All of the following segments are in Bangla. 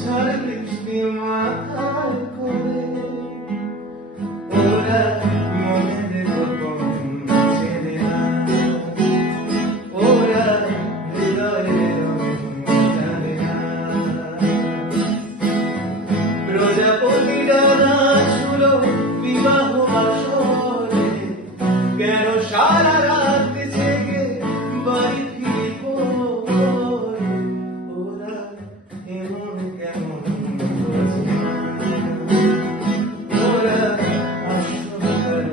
ঝড় বৃষ্টি মাথায় করে ওরা মনের গোপন চেনে না, ওরা হৃদয়ের রং জানে না। প্রজাপতিরা নাচল বিবাহ বাসরে, কেন সারা রাত জেগে বাড়ি ফিরে পড়ে? ওরা এমন কেমন বোঝে না, ওরা আসল কারণ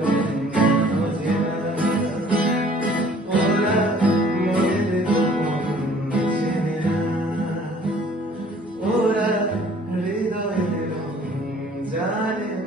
বোঝে না, ওরা মনের গোপন চেনে না, ওরা হৃদয়ের রং জানে না।